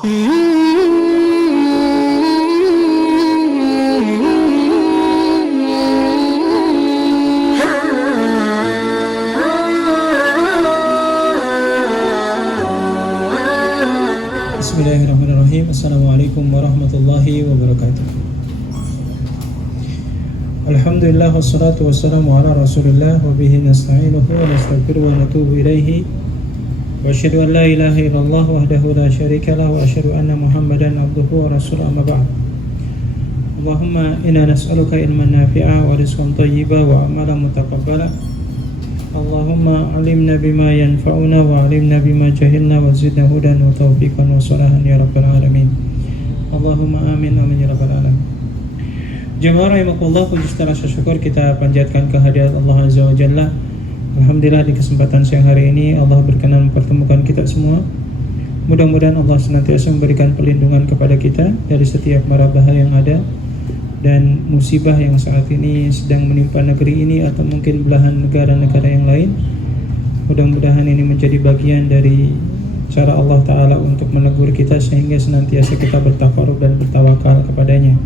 Bismillahirrahmanirrahim. Assalamualaikum warahmatullahi wabarakatuh. Alhamdulillah wassalatu wassalamu ala rasulillah wa bihi nasta'inuhu wa nastaghfiruhu wa natubu ilaihi wa asyhadu an la ilaha illallah wahdahu la syarika lah wa asyhadu anna muhammadan abduhu wa rasuluhu amma ba'd. Allahumma inna nas'aluka ilman nafi'a wa rizqan thayyiban wa amalan mutaqabbala. Allahumma alimna bima yanfa'una wa alimna bima jahilna wa zidna hudan wa taufiqan wa salahan ya rabbal alamin. Allahumma amin amin ya rabbal alamin. Jemaah rahimakumullah, puji rasa syukur kita panjatkan kehadirat Allah Azza wa Jalla. Alhamdulillah di kesempatan siang hari ini Allah berkenan mempertemukan kita semua. Mudah-mudahan Allah senantiasa memberikan perlindungan kepada kita dari setiap mara bahaya yang ada dan musibah yang saat ini sedang menimpa negeri ini atau mungkin belahan negara-negara yang lain. Mudah-mudahan ini menjadi bagian dari cara Allah Ta'ala untuk menegur kita sehingga senantiasa kita bertakarub dan bertawakal kepadanya.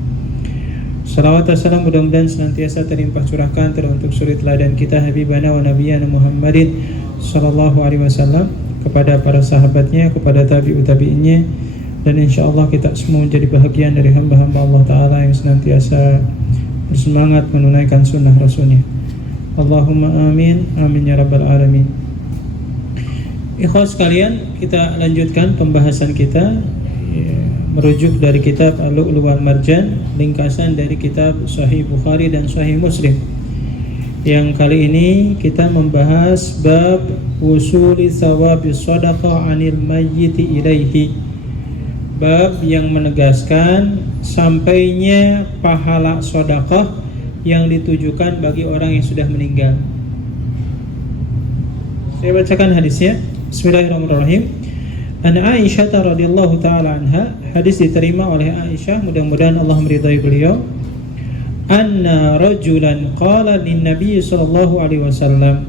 Salawat dan salam mudah-mudahan senantiasa terlimpah curahkan teruntuk suri teladan kita Habibana wa Nabiyana Muhammadin sallallahu alaihi wasallam, kepada para sahabatnya, kepada tabi'ut tabi'innya, dan insyaAllah kita semua menjadi bahagian dari hamba-hamba Allah Ta'ala yang senantiasa bersemangat menunaikan sunnah Rasulnya. Allahumma amin amin ya rabbal alamin. Ikhwas sekalian, kita lanjutkan pembahasan kita merujuk dari kitab Al-Lu'lu' wal Marjan, ringkasan dari kitab Sahih Bukhari dan Sahih Muslim. Yang kali ini kita membahas bab usuli thawabi shadaqah 'anil mayyiti ilaihi. Bab yang menegaskan sampainya pahala sedekah yang ditujukan bagi orang yang sudah meninggal. Saya bacakan hadisnya. Bismillahirrahmanirrahim. An Aisyah radhiyallahu taala anha, hadis diterima oleh Aisyah, mudah-mudahan Allah meridai beliau. Anna rajulan qala lin Nabi sallallahu alaihi wasallam,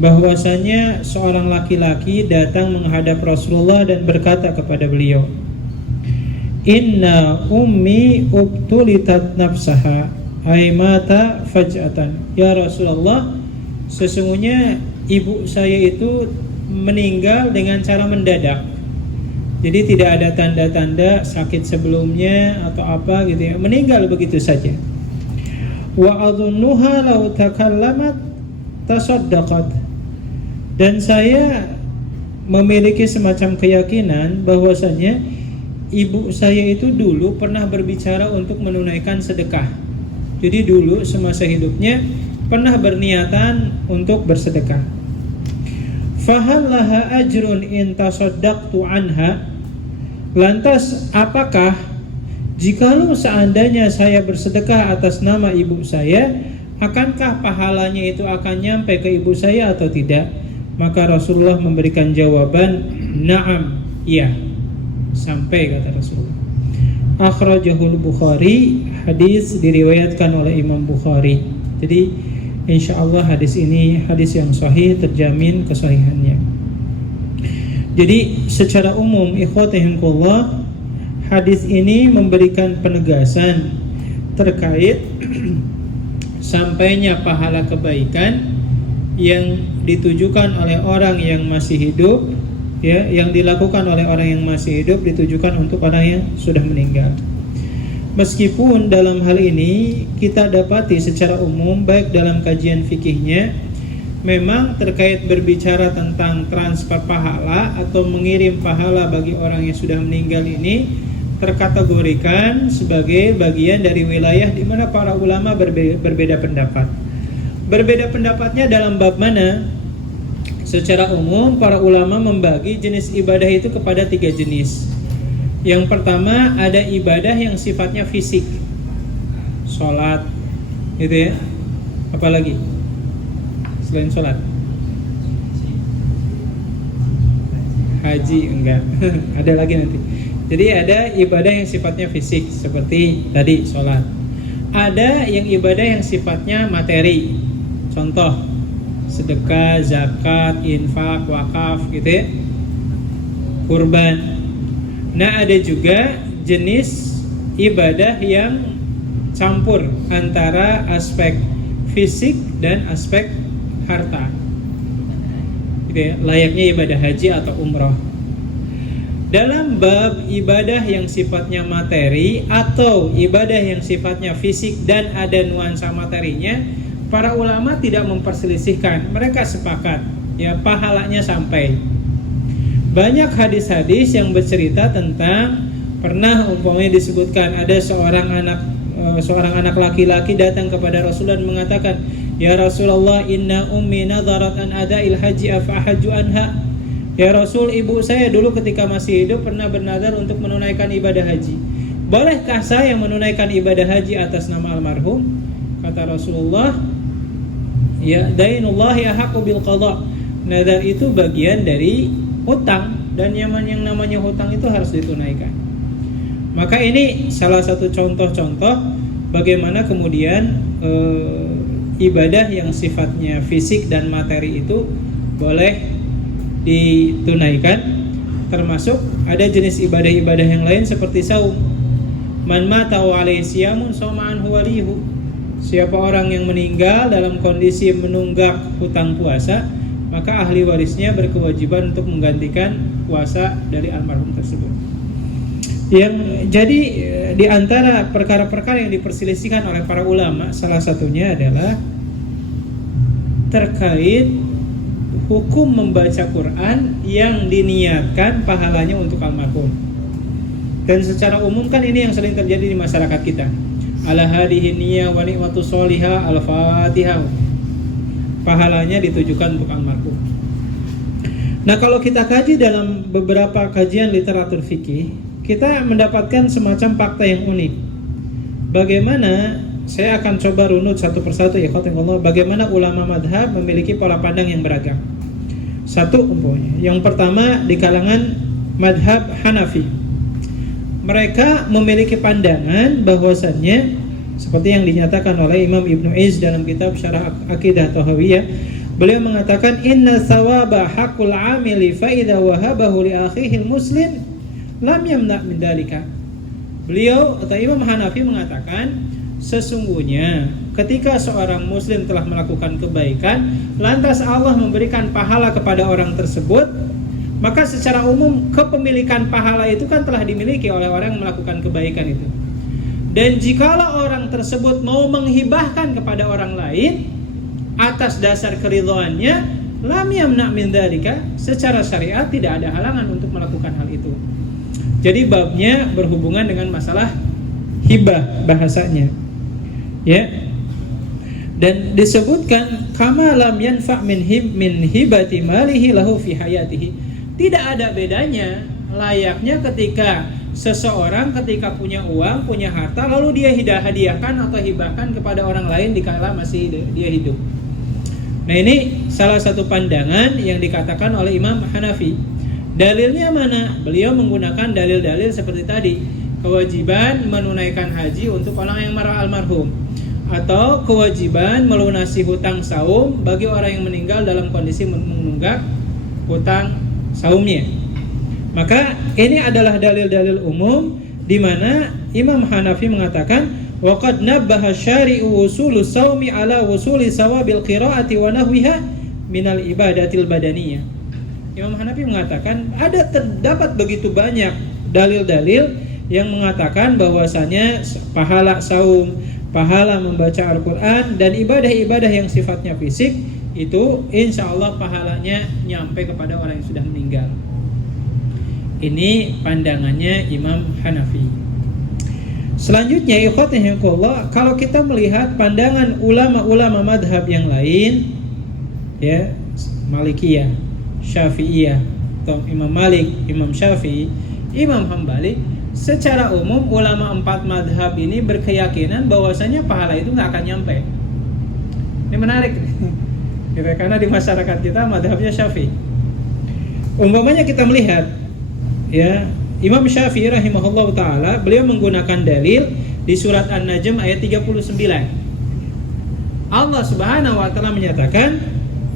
bahwasanya seorang laki-laki datang menghadap Rasulullah dan berkata kepada beliau, Inna ummi ubtulitat nafsaha ay mata faj'atan. Ya Rasulullah, sesungguhnya ibu saya itu meninggal dengan cara mendadak. Jadi tidak ada tanda-tanda sakit sebelumnya atau apa gitu ya, meninggal begitu saja. Wa adhunnuha law takallamat tasaddaqat. Dan saya memiliki semacam keyakinan bahwasanya ibu saya itu dulu pernah berbicara untuk menunaikan sedekah. Jadi dulu semasa hidupnya pernah berniatan untuk bersedekah. Fahal laha ajrun in tasaddaqtu anha. Lantas apakah jikalau seandainya saya bersedekah atas nama ibu saya, akankah pahalanya itu akan nyampe ke ibu saya atau tidak? Maka Rasulullah memberikan jawaban, na'am, iya, sampai, kata Rasulullah. Akhrajahul Bukhari, hadis diriwayatkan oleh Imam Bukhari. Jadi insyaallah hadis ini hadis yang sahih, terjamin kesahihannya. Jadi secara umum ikhwatihimkullah, hadis ini memberikan penegasan terkait sampainya pahala kebaikan yang ditujukan oleh orang yang masih hidup, ya, yang dilakukan oleh orang yang masih hidup ditujukan untuk orang yang sudah meninggal. Meskipun dalam hal ini kita dapati secara umum baik dalam kajian fikihnya memang terkait berbicara tentang transfer pahala atau mengirim pahala bagi orang yang sudah meninggal ini terkategorikan sebagai bagian dari wilayah di mana para ulama berbeda pendapat. Berbeda pendapatnya dalam bab mana? Secara umum para ulama membagi jenis ibadah itu kepada 3 jenis. Yang pertama ada ibadah yang sifatnya fisik, sholat, gitu ya. Apalagi selain sholat? Haji enggak. Ada lagi nanti. Jadi ada ibadah yang sifatnya fisik seperti tadi sholat. Ada yang ibadah yang sifatnya materi. Contoh sedekah, zakat, infak, wakaf, gitu ya. Kurban. Nah, ada juga jenis ibadah yang campur antara aspek fisik dan aspek harta, gitu ya, layaknya ibadah haji atau umrah. Dalam bab ibadah yang sifatnya materi atau ibadah yang sifatnya fisik dan ada nuansa materinya, para ulama tidak memperselisihkan. Mereka sepakat, ya, pahalanya sampai. Banyak hadis-hadis yang bercerita tentang, pernah umpamanya disebutkan ada seorang anak laki-laki datang kepada Rasul dan mengatakan, "Ya Rasulullah, inna ummi nadharat an ada'il haji afa hajju anha." Ya Rasul, ibu saya dulu ketika masih hidup pernah bernadar untuk menunaikan ibadah haji. Bolehkah saya menunaikan ibadah haji atas nama almarhum? Kata Rasulullah, ya dainullahi ahaqqu bil qada. Nadar itu bagian dari hutang, dan yang namanya hutang itu harus ditunaikan. Maka ini salah satu contoh-contoh bagaimana kemudian ibadah yang sifatnya fisik dan materi itu boleh ditunaikan. Termasuk ada jenis ibadah-ibadah yang lain seperti saum. Man mata wa alaihi siyamun shoma anhu walihu. Siapa orang yang meninggal dalam kondisi menunggak hutang puasa, maka ahli warisnya berkewajiban untuk menggantikan puasa dari almarhum tersebut. Yang jadi di antara perkara-perkara yang diperselisihkan oleh para ulama, salah satunya adalah terkait hukum membaca Quran yang diniatkan pahalanya untuk almarhum. Dan secara umum kan ini yang sering terjadi di masyarakat kita. Ala hadihi niyyah wa ni'matu sholihah al-Fatihah. Pahalanya ditujukan untuk almarhum. Nah, kalau kita kaji dalam beberapa kajian literatur fikih, kita mendapatkan semacam fakta yang unik. Bagaimana, saya akan coba runut satu persatu ya, bagaimana ulama madhab memiliki pola pandang yang beragam. Satu umpamanya, yang pertama di kalangan madhab Hanafi, mereka memiliki pandangan bahwasannya seperti yang dinyatakan oleh Imam Ibnu Iz dalam kitab Syarah Aqidah Tahawiyah. Beliau mengatakan, inna thawaba haqqul amili fa idza wahabahu li akhihi muslim lam yamna min dalika. Beliau atau Imam Hanafi mengatakan, sesungguhnya ketika seorang muslim telah melakukan kebaikan, lantas Allah memberikan pahala kepada orang tersebut, maka secara umum kepemilikan pahala itu kan telah dimiliki oleh orang yang melakukan kebaikan itu. Dan jikalau orang tersebut mau menghibahkan kepada orang lain atas dasar keridhoannya, lam yamna min dzalika, secara syariat tidak ada halangan untuk melakukan hal itu. Jadi babnya berhubungan dengan masalah hibah bahasanya. Ya. Dan disebutkan kama lam yanfa' min hibati malihi lahu fi hayatihi. Tidak ada bedanya, layaknya ketika seseorang ketika punya uang, punya harta, lalu dia hadiahkan atau hibahkan kepada orang lain dikala masih dia hidup. Nah, ini salah satu pandangan yang dikatakan oleh Imam Hanafi. Dalilnya mana? Beliau menggunakan dalil-dalil seperti tadi, kewajiban menunaikan haji untuk orang yang almarhum, atau kewajiban melunasi hutang saum bagi orang yang meninggal dalam kondisi menunggak hutang saumnya. Maka ini adalah dalil-dalil umum di mana Imam Hanafi mengatakan waqad nabbaha syari'u wusulus saumi ala wusuli sawabil qiraati wa nahwiha minal ibadatil badaniyah. Imam Hanafi mengatakan terdapat begitu banyak dalil-dalil yang mengatakan bahwasanya pahala saum, pahala membaca Al-Quran, dan ibadah-ibadah yang sifatnya fisik itu insya Allah pahalanya nyampe kepada orang yang sudah meninggal. Ini pandangannya Imam Hanafi. Selanjutnya, ikhwatihinkullah, kalau kita melihat pandangan ulama-ulama madhab yang lain, ya, Malikiyah, Syafi'iyah, atau Imam Malik, Imam Syafi'i, Imam Hambali, secara umum ulama 4 madhab ini berkeyakinan bahwasanya pahala itu nggak akan nyampe. Ini menarik, karena di masyarakat kita madhabnya Syafi'i. Umpamanya kita melihat, ya, Imam Syafi'i rahimahullah ta'ala, beliau menggunakan dalil di surat An-Najm ayat 39. Allah subhanahu wa ta'ala menyatakan,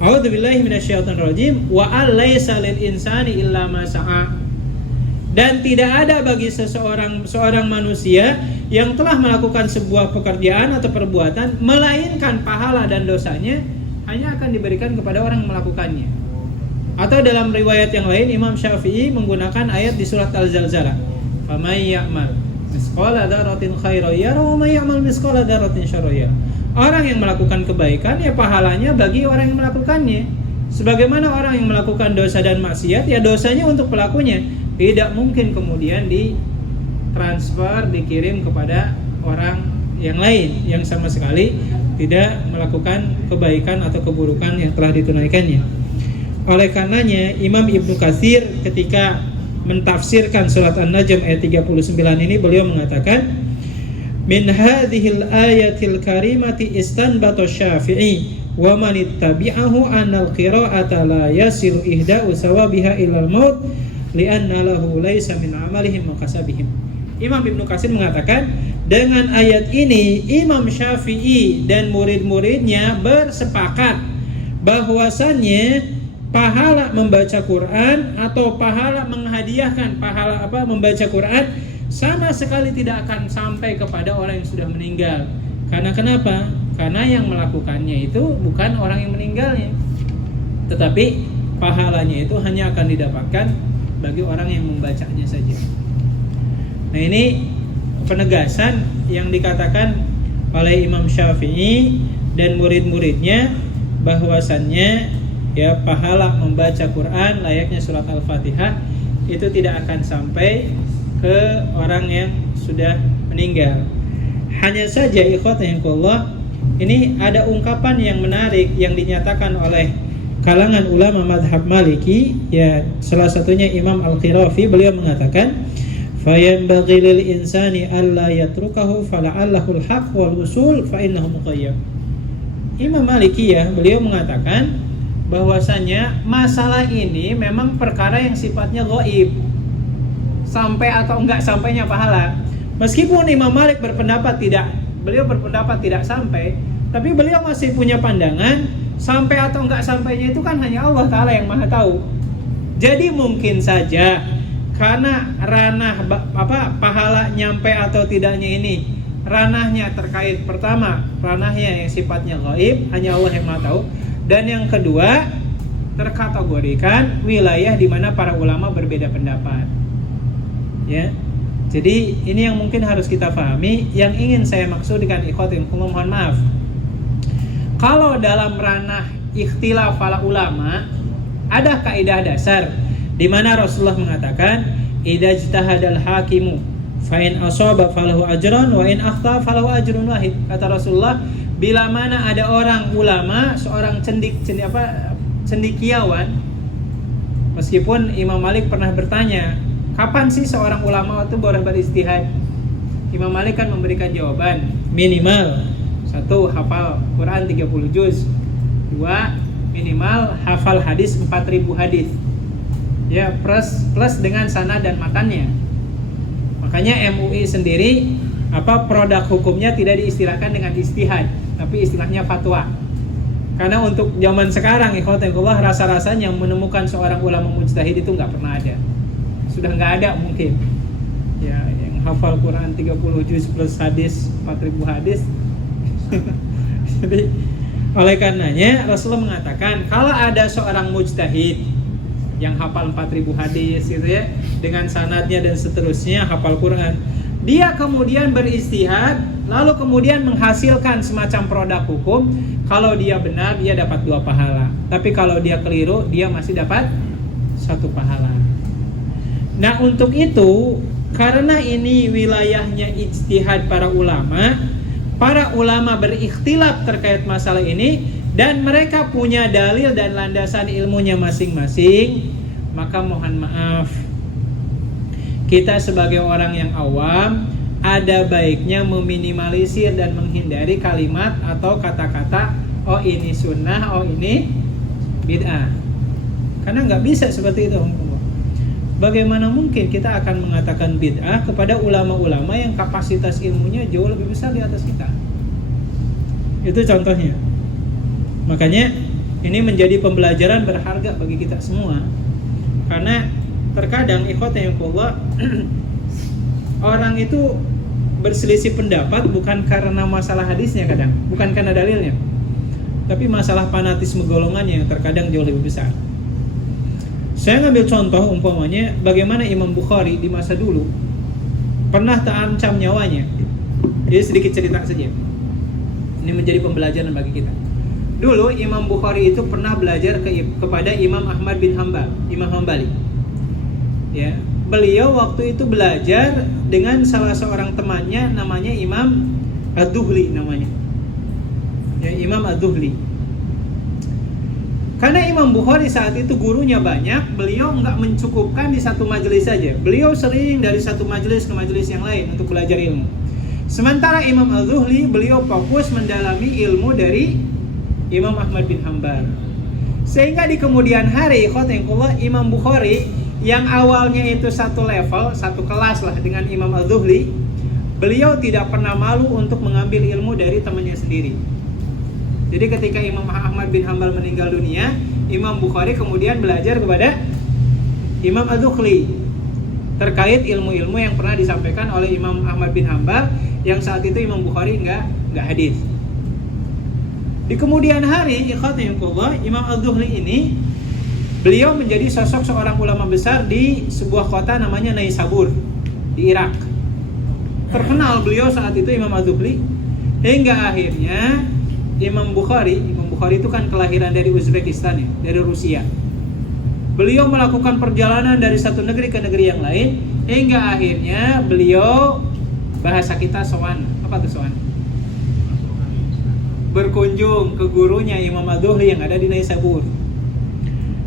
a'udzubillahi minasyaitonir rajim, wa alaysa lil insani illa ma sa'a. Dan tidak ada bagi seorang manusia yang telah melakukan sebuah pekerjaan atau perbuatan melainkan pahala dan dosanya hanya akan diberikan kepada orang yang melakukannya. Atau dalam riwayat yang lain Imam Syafi'i menggunakan ayat di surat Al-Zalzalah, "Faman ya'mal misqala dzarratin khairan yarah wa may ya'mal misqala dzarratin syarran yarah." Orang yang melakukan kebaikan ya pahalanya bagi orang yang melakukannya. Sebagaimana orang yang melakukan dosa dan maksiat ya dosanya untuk pelakunya. Tidak mungkin kemudian ditransfer, dikirim kepada orang yang lain yang sama sekali tidak melakukan kebaikan atau keburukan yang telah ditunaikannya. Oleh karenanya Imam Ibnu Katsir ketika mentafsirkan surat An-Najm ayat 39 ini beliau mengatakan, min hadhil ayatil karimati istanbata Syafi'i wa man ittabi'ahu anal qira'ata la yasilu ihda'u sawabiha ilal maut li'anna lahu laisa min amalihim wa kasabihim. Imam Ibnu Katsir mengatakan, dengan ayat ini Imam Syafi'i dan murid-muridnya bersepakat bahwasannya pahala membaca Quran atau pahala menghadiahkan pahala membaca Quran sama sekali tidak akan sampai kepada orang yang sudah meninggal. Karena kenapa? Karena yang melakukannya itu bukan orang yang meninggalnya, tetapi pahalanya itu hanya akan didapatkan bagi orang yang membacanya saja. Nah, ini penegasan yang dikatakan oleh Imam Syafi'i dan murid-muridnya bahwasannya ya pahala membaca Quran layaknya surat Al-Fatihah itu tidak akan sampai ke orang yang sudah meninggal. Hanya saja ikhwatanillah, ini ada ungkapan yang menarik yang dinyatakan oleh kalangan ulama mazhab Maliki, ya salah satunya Imam Al-Qirafi. Beliau mengatakan, fayanbaghi lil insani alla yatrukahu fala'allahu al-haq wal usul fa innahu muqayyad. Imam Maliki ya, beliau mengatakan bahwasanya masalah ini memang perkara yang sifatnya ghaib, sampai atau enggak sampainya pahala. Meskipun Imam Malik berpendapat tidak sampai, tapi beliau masih punya pandangan sampai atau enggak sampainya itu kan hanya Allah Ta'ala yang maha tahu. Jadi mungkin saja karena ranah pahala nyampe atau tidaknya ini ranahnya terkait, pertama ranahnya yang sifatnya gaib, hanya Allah yang maha tahu, dan yang kedua terkategorikan wilayah di mana para ulama berbeda pendapat. Ya. Jadi ini yang mungkin harus kita pahami. Yang ingin saya maksudkan ikhwatin, mohon maaf, kalau dalam ranah ikhtilaf para ulama ada kaidah dasar di mana Rasulullah mengatakan, idza ijtahadal hakimu fa in asaba falahu ajran wa in akhta falahu ajrun wahid. Kata Rasulullah, bila mana ada orang ulama, seorang cendekiawan, meskipun Imam Malik pernah bertanya, kapan sih seorang ulama itu boleh berijtihad? Imam Malik kan memberikan jawaban, minimal 1. hafal Quran 30 juz, 2. minimal hafal hadis 4000 hadis. Ya, plus dengan sanad dan matannya. Makanya MUI sendiri produk hukumnya tidak diistilahkan dengan ijtihad, tapi istilahnya fatwa. Karena untuk zaman sekarang ikhwatillah, rasa-rasanya menemukan seorang ulama mujtahid itu enggak pernah ada. Sudah enggak ada mungkin. Ya, yang hafal Quran 30 juz plus hadis 4000 hadis. Jadi oleh karenanya Rasulullah mengatakan, kalau ada seorang mujtahid yang hafal 4000 hadis gitu ya, dengan sanadnya dan seterusnya, hafal Quran, dia kemudian berijtihad lalu kemudian menghasilkan semacam produk hukum, kalau dia benar dia dapat 2 pahala, tapi kalau dia keliru dia masih dapat 1 pahala. Nah, untuk itu karena ini wilayahnya ijtihad para ulama berikhtilaf terkait masalah ini dan mereka punya dalil dan landasan ilmunya masing-masing, maka mohon maaf, kita sebagai orang yang awam ada baiknya meminimalisir dan menghindari kalimat atau kata-kata oh ini sunnah, oh ini bid'ah, karena nggak bisa seperti itu. Bagaimana mungkin kita akan mengatakan bid'ah kepada ulama-ulama yang kapasitas ilmunya jauh lebih besar di atas kita? Itu contohnya. Makanya ini menjadi pembelajaran berharga bagi kita semua. Karena terkadang ikhwatahillah orang itu berselisih pendapat bukan karena masalah hadisnya, kadang bukan karena dalilnya, tapi masalah fanatisme golongannya yang terkadang jauh lebih besar. Saya ngambil contoh umpamanya bagaimana Imam Bukhari di masa dulu pernah terancam nyawanya. Jadi sedikit cerita saja. Ini menjadi pembelajaran bagi kita. Dulu Imam Bukhari itu pernah belajar kepada Imam Ahmad bin Hanbal, Imam Hambali. Ya, beliau waktu itu belajar dengan salah seorang temannya namanya Imam Ad-Duhli namanya. Ya, Imam Ad-Duhli. Karena Imam Bukhari saat itu gurunya banyak, beliau nggak mencukupkan di satu majelis saja. Beliau sering dari satu majelis ke majelis yang lain untuk belajar ilmu. Sementara Imam Al-Zuhli, beliau fokus mendalami ilmu dari Imam Ahmad bin Hanbal. Sehingga di kemudian hari, khotimullah, Imam Bukhari yang awalnya itu satu level, satu kelas lah dengan Imam Al-Zuhli, beliau tidak pernah malu untuk mengambil ilmu dari temannya sendiri. Jadi ketika Imam Ahmad bin Hanbal meninggal dunia, Imam Bukhari kemudian belajar kepada Imam Al-Zuhli terkait ilmu-ilmu yang pernah disampaikan oleh Imam Ahmad bin Hanbal yang saat itu Imam Bukhari nggak hadis. Di kemudian hari, ikhwatahillah, Imam Al-Zuhli ini beliau menjadi sosok seorang ulama besar di sebuah kota namanya Naisabur di Irak. Terkenal beliau saat itu Imam Al-Zuhli, hingga akhirnya Imam Bukhari itu kan kelahiran dari Uzbekistan ya, dari Rusia. Beliau melakukan perjalanan dari satu negeri ke negeri yang lain hingga akhirnya beliau, bahasa kita sowan. Apa tuh sowan? Berkunjung ke gurunya Imam Az-Zuhli yang ada di Naisabur.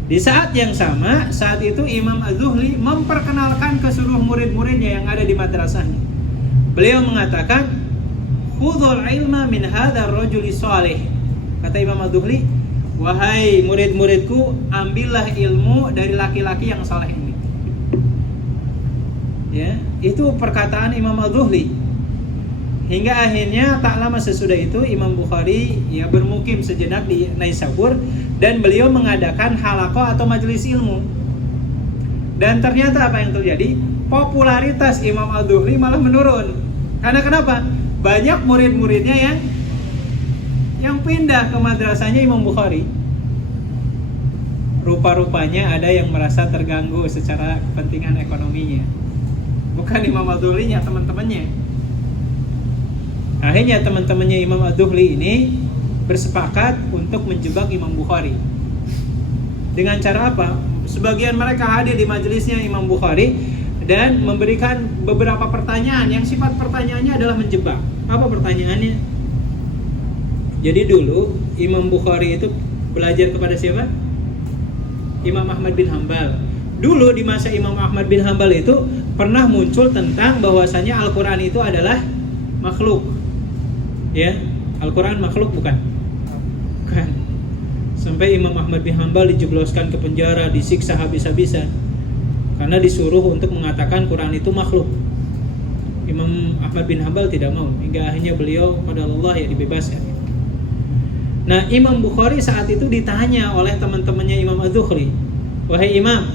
Di saat yang sama, saat itu Imam Az-Zuhli memperkenalkan ke seluruh murid-muridnya yang ada di madrasahnya. Beliau mengatakan, "Khudhul ilma min hadzal rajuli shalih." Kata Imam Az-Zuhli, "Wahai murid-muridku, ambillah ilmu dari laki-laki yang saleh ini." Ya, itu perkataan Imam Az-Zuhli. Hingga akhirnya tak lama sesudah itu Imam Bukhari ya bermukim sejenak di Naisabur dan beliau mengadakan halaqah atau majelis ilmu. Dan ternyata apa yang terjadi? Popularitas Imam Az-Zuhli malah menurun. Karena kenapa? Banyak murid-muridnya yang pindah ke madrasahnya Imam Bukhari. Rupa-rupanya ada yang merasa terganggu secara kepentingan ekonominya. Bukan Imam Az-Zuhlinya, teman-temannya. Akhirnya teman-temannya Imam Az-Zuhli ini bersepakat untuk menjebak Imam Bukhari. Dengan cara apa? Sebagian mereka hadir di majelisnya Imam Bukhari dan memberikan beberapa pertanyaan yang sifat pertanyaannya adalah menjebak. Apa pertanyaannya? Jadi dulu Imam Bukhari itu belajar kepada siapa? Imam Ahmad bin Hanbal. Dulu di masa Imam Ahmad bin Hanbal itu pernah muncul tentang bahwasanya Al-Quran itu adalah makhluk. Ya, Al-Quran makhluk bukan? Bukan. Sampai Imam Ahmad bin Hanbal dijebloskan ke penjara, disiksa habis-habisan karena disuruh untuk mengatakan Quran itu makhluk. Imam Ahmad bin Hanbal tidak mau, hingga akhirnya beliau pada Allah ya dibebaskan. Nah, Imam Bukhari saat itu ditanya oleh teman-temannya Imam Az-Zuhli, "Wahai Imam,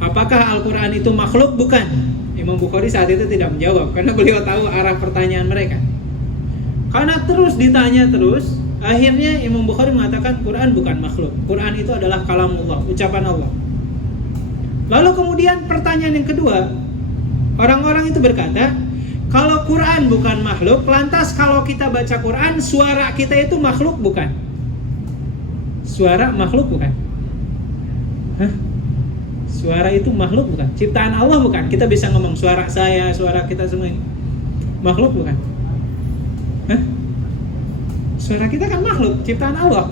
apakah Al-Quran itu makhluk bukan?" Imam Bukhari saat itu tidak menjawab karena beliau tahu arah pertanyaan mereka. Karena terus ditanya terus, akhirnya Imam Bukhari mengatakan Quran bukan makhluk. Quran itu adalah kalamullah, ucapan Allah. Lalu kemudian pertanyaan yang kedua, orang-orang itu berkata, kalau Quran bukan makhluk, lantas kalau kita baca Quran, suara kita itu makhluk bukan? Suara makhluk bukan? Hah? Suara itu makhluk bukan? Ciptaan Allah bukan? Kita bisa ngomong suara saya, suara kita semua ini makhluk bukan? Hah? Suara kita kan makhluk, ciptaan Allah.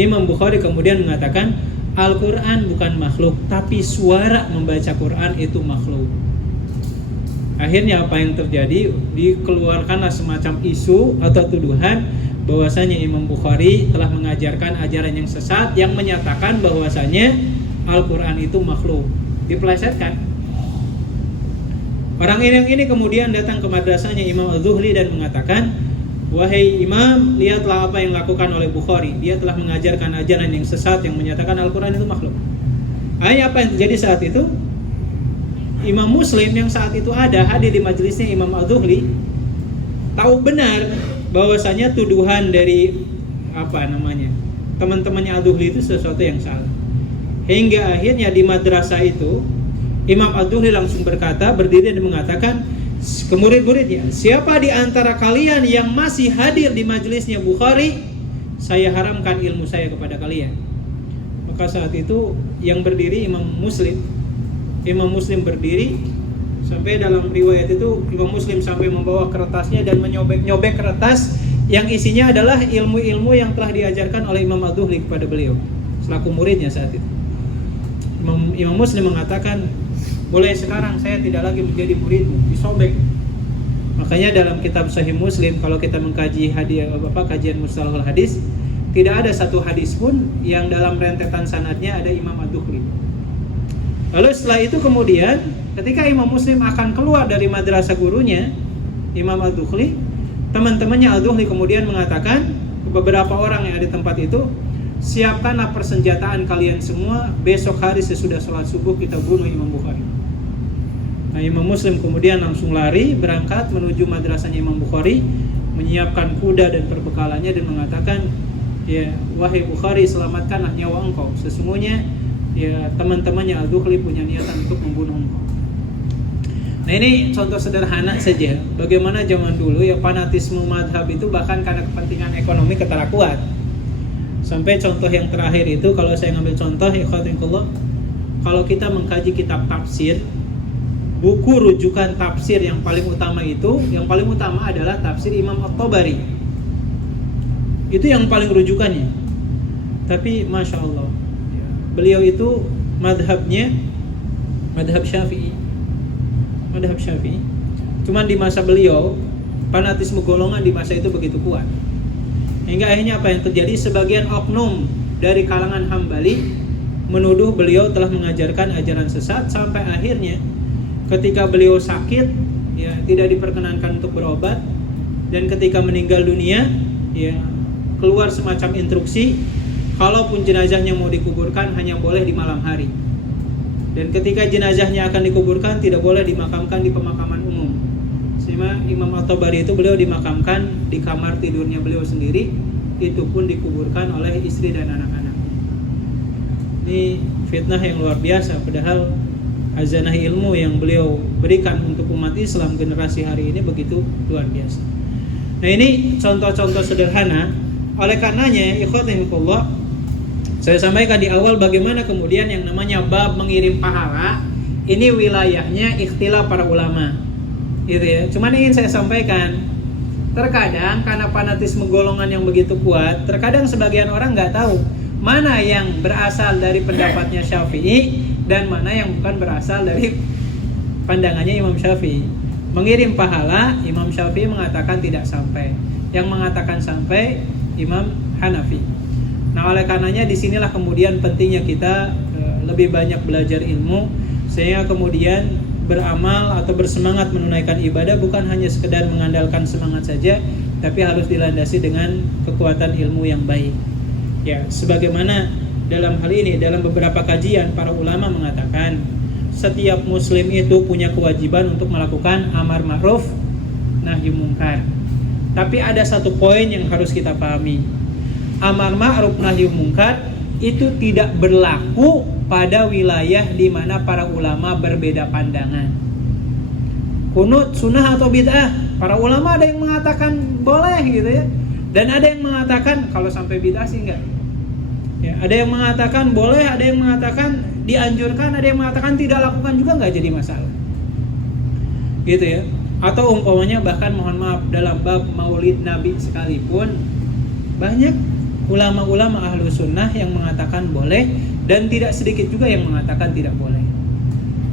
Imam Bukhari kemudian mengatakan Al-Quran bukan makhluk, tapi suara membaca Quran itu makhluk. Akhirnya apa yang terjadi? Dikeluarkanlah semacam isu atau tuduhan bahwasanya Imam Bukhari telah mengajarkan ajaran yang sesat yang menyatakan bahwasanya Al-Quran itu makhluk. Dipelesetkan. Orang ini kemudian datang ke madrasahnya Imam Az-Zuhli dan mengatakan, "Wahai Imam, lihatlah apa yang dilakukan oleh Bukhari. Dia telah mengajarkan ajaran yang sesat yang menyatakan Al-Quran itu makhluk." Hanya apa yang terjadi saat itu? Imam Muslim yang saat itu ada hadir di majelisnya Imam Ad-Dhuhli, tahu benar bahwasanya tuduhan dari teman-temannya Ad-Dhuhli itu sesuatu yang salah. Hingga akhirnya di madrasah itu Imam Ad-Dhuhli langsung berdiri dan mengatakan ke murid-muridnya, siapa di antara kalian yang masih hadir di majelisnya Bukhari, saya haramkan ilmu saya kepada kalian. Maka saat itu yang berdiri Imam Muslim berdiri, sampai dalam riwayat itu Imam Muslim sampai membawa kertasnya dan menyobek-nyobek kertas yang isinya adalah ilmu-ilmu yang telah diajarkan oleh Imam Ad-Dhuhli kepada beliau selaku muridnya saat itu. Imam Muslim mengatakan, mulai sekarang saya tidak lagi menjadi muridmu, disobek. Makanya dalam kitab Sahih Muslim, kalau kita mengkaji kajian mustalahul hadis, tidak ada satu hadis pun yang dalam rentetan sanadnya ada Imam Ad-Dhuhli. Lalu setelah itu kemudian ketika Imam Muslim akan keluar dari madrasah gurunya Imam Ad-Dhuhli, teman-temannya Ad-Dhuhli kemudian mengatakan ke beberapa orang yang ada di tempat itu, siapkanlah persenjataan kalian semua, besok hari sesudah sholat subuh kita bunuh Imam Bukhari. Nah, Imam Muslim kemudian langsung lari berangkat menuju madrasahnya Imam Bukhari, menyiapkan kuda dan perbekalannya dan mengatakan, ya wahai Bukhari, selamatkanlah nyawa engkau, sesungguhnya ya teman-temannya Ad-Dhuhli punya niatan untuk membunuh engkau. Nah, ini contoh sederhana saja bagaimana zaman dulu ya fanatisme madhab itu bahkan karena kepentingan ekonomi ketara kuat. Sampai contoh yang terakhir itu, kalau saya ngambil contoh ikhwatinullah, kalau kita mengkaji kitab tafsir, buku rujukan tafsir yang paling utama adalah tafsir Imam At-Tabari. Itu yang paling rujukannya. Tapi Masya Allah, beliau itu madhabnya madhab Syafi'i. Cuman di masa beliau fanatisme golongan di masa itu begitu kuat, hingga akhirnya apa yang terjadi, sebagian oknum dari kalangan Hambali menuduh beliau telah mengajarkan ajaran sesat, sampai akhirnya ketika beliau sakit ya tidak diperkenankan untuk berobat, dan ketika meninggal dunia ya keluar semacam instruksi, kalaupun jenazahnya mau dikuburkan hanya boleh di malam hari, dan ketika jenazahnya akan dikuburkan tidak boleh dimakamkan di pemakaman umum. Sehingga Imam At-Tabari itu beliau dimakamkan di kamar tidurnya beliau sendiri, itu pun dikuburkan oleh istri dan anak-anak. Ini fitnah yang luar biasa, padahal hazanah ilmu yang beliau berikan untuk umat Islam generasi hari ini begitu luar biasa. Nah, ini contoh-contoh sederhana. Oleh karenanya ikhwatinullah, saya sampaikan di awal bagaimana kemudian yang namanya bab mengirim pahala ini wilayahnya ikhtilaf para ulama, gitu ya. Cuman ingin saya sampaikan, terkadang karena fanatisme golongan yang begitu kuat, terkadang sebagian orang nggak tahu mana yang berasal dari pendapatnya Syafi'i dan mana yang bukan berasal dari pandangannya Imam Syafi'i. Mengirim pahala, Imam Syafi'i mengatakan tidak sampai, yang mengatakan sampai Imam Hanafi. Nah, oleh karenanya disinilah kemudian pentingnya kita lebih banyak belajar ilmu, sehingga kemudian beramal atau bersemangat menunaikan ibadah bukan hanya sekedar mengandalkan semangat saja, tapi harus dilandasi dengan kekuatan ilmu yang baik. Ya, sebagaimana dalam hal ini, dalam beberapa kajian para ulama mengatakan setiap muslim itu punya kewajiban untuk melakukan amar ma'ruf nahi munkar. Tapi ada satu poin yang harus kita pahami. Amar ma'ruf nahi munkar itu tidak berlaku pada wilayah di mana para ulama berbeda pandangan. Kunut sunnah atau bid'ah, para ulama ada yang mengatakan boleh gitu ya, dan ada yang mengatakan kalau sampai bid'ah sih enggak ya, ada yang mengatakan boleh, ada yang mengatakan dianjurkan, ada yang mengatakan tidak lakukan juga nggak jadi masalah gitu ya. Atau umpamanya bahkan mohon maaf dalam bab maulid nabi sekalipun banyak ulama-ulama ahlu sunnah yang mengatakan boleh, dan tidak sedikit juga yang mengatakan tidak boleh.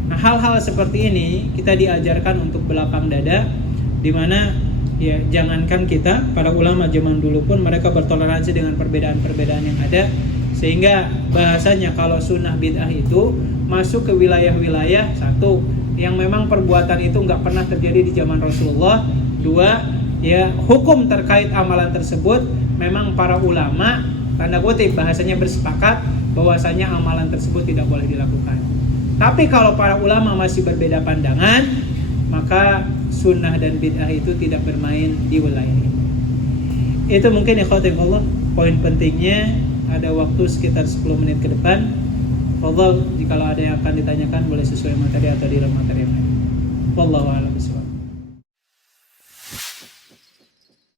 Nah, hal-hal seperti ini kita diajarkan untuk belapang dada, dimana ya jangankan kita, para ulama zaman dulu pun mereka bertoleransi dengan perbedaan-perbedaan yang ada, sehingga bahasanya kalau sunnah bid'ah itu masuk ke wilayah-wilayah, satu, yang memang perbuatan itu nggak pernah terjadi di zaman Rasulullah, dua, ya hukum terkait amalan tersebut memang para ulama tanda kutip bahasanya bersepakat bahwasanya amalan tersebut tidak boleh dilakukan. Tapi kalau para ulama masih berbeda pandangan, maka sunnah dan bid'ah itu tidak bermain di wilayah ini. Itu mungkin ikhwatin Allah poin pentingnya. Ada waktu sekitar 10 menit ke depan. Fadhal, jikalau ada yang akan ditanyakan boleh sesuai materi atau di luar materi yang lain. Wallahu a'lam bishawab.